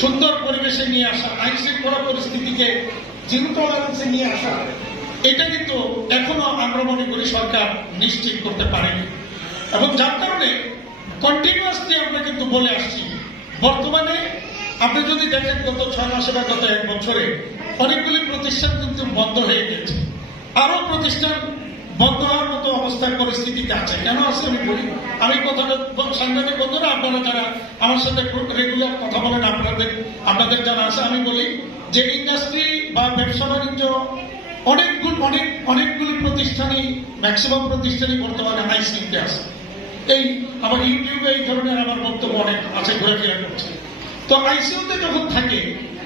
সুন্দর পরিবেশে নিয়ে আসা, আইন শৃঙ্খলা পরিস্থিতিকে জিরো টলারেন্সে নিয়ে আসা, এটা কিন্তু এখনো আমরা মনে করি সরকার নিশ্চিত করতে পারেনি। এবং যার কারণে কন্টিনিউয়াসলি আমরা কিন্তু বলে আসছি, বর্তমানে আপনি যদি দেখেন গত 6 মাসে বা গত 1 বছরে অনেকগুলি প্রতিষ্ঠান কিন্তু বন্ধ হয়ে গেছে, আরো প্রতিষ্ঠান বন্ধ হওয়ার মতো অবস্থার পরিস্থিতিতে আছে। কেন আছে আমি বলি, আমি কথাটা সাংবাদিক বন্ধুরা, আপনারা যারা আমার সাথে রেগুলার কথা বলেন, আপনাদের যারা আছে, আমি বলি যে ইন্ডাস্ট্রি বা ব্যবসা বাণিজ্য অনেকগুলি প্রতিষ্ঠানই, ম্যাক্সিমাম প্রতিষ্ঠানই বর্তমানে আইসিইউতে আছে। এই আবার ইউটিউবে এই ধরনের আমার বক্তব্য অনেক আছে, ঘোরাফেরা করছে। তো আইসিইউতে যখন থাকে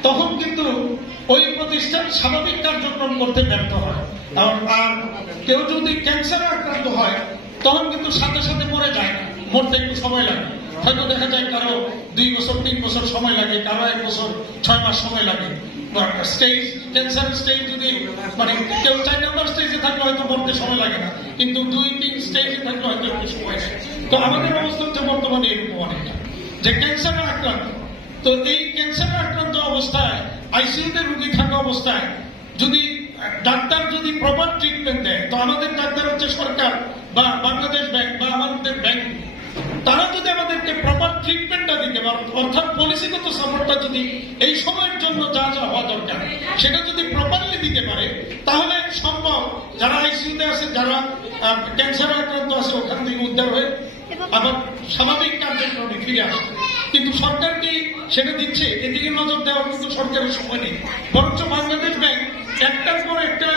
তখন কিন্তু ওই প্রতিষ্ঠান স্বাভাবিক কার্যক্রম করতে ব্যর্থ হয়। আর কেউ যদি ক্যান্সারে আক্রান্ত হয় তখন কিন্তু সাথে সাথে মরে যায় না, মরতে একটু সময় লাগে। হয়তো দেখা যায় কারো 2 বছর 3 বছর সময় লাগে, কারো 1 বছর 6 মাস সময় লাগে। স্টেজ ক্যান্সার স্টেজ যদি মানে কেউ 4 নম্বর স্টেজে থাকলে হয়তো মরতে সময় লাগে না, কিন্তু 2-3 স্টেজে থাকলে হয়তো একটু সময় লাগে। তো আমাদের অবস্থা হচ্ছে বর্তমানে এরকম অনেকটা, যে ক্যান্সারে আক্রান্ত। তো এই ক্যান্সারে আক্রান্ত অবস্থায় আইসিইউতে রোগী থাকা অবস্থায় যদি ডাক্তার যদি প্রপার ট্রিটমেন্ট দেয়, তো আমাদের ডাক্তার হচ্ছে সরকার বা বাংলাদেশ ব্যাংক বা আমাদের ব্যাংক, তারা যদি আমাদেরকে প্রপার ট্রিটমেন্টটা দিতে পারে, অর্থাৎ পলিসিগত সাপোর্টটা যদি এই সময়ের জন্য যা যা হওয়া দরকার সেটা যদি প্রপারলি দিতে পারে, তাহলে সম্ভব যারা আইসিইউতে আছে, যারা ক্যান্সারে আক্রান্ত আছে, ওখান থেকে উদ্ধার হয়ে আবার স্বাভাবিক কার্যক্রমে ফিরে আসে। কিন্তু সরকার কি সেটা দিচ্ছে? এদিকে নজর দেওয়ার কিন্তু সরকারের সময় নেই। বরঞ্চ বাংলাদেশ ব্যাংক একটার পর একটা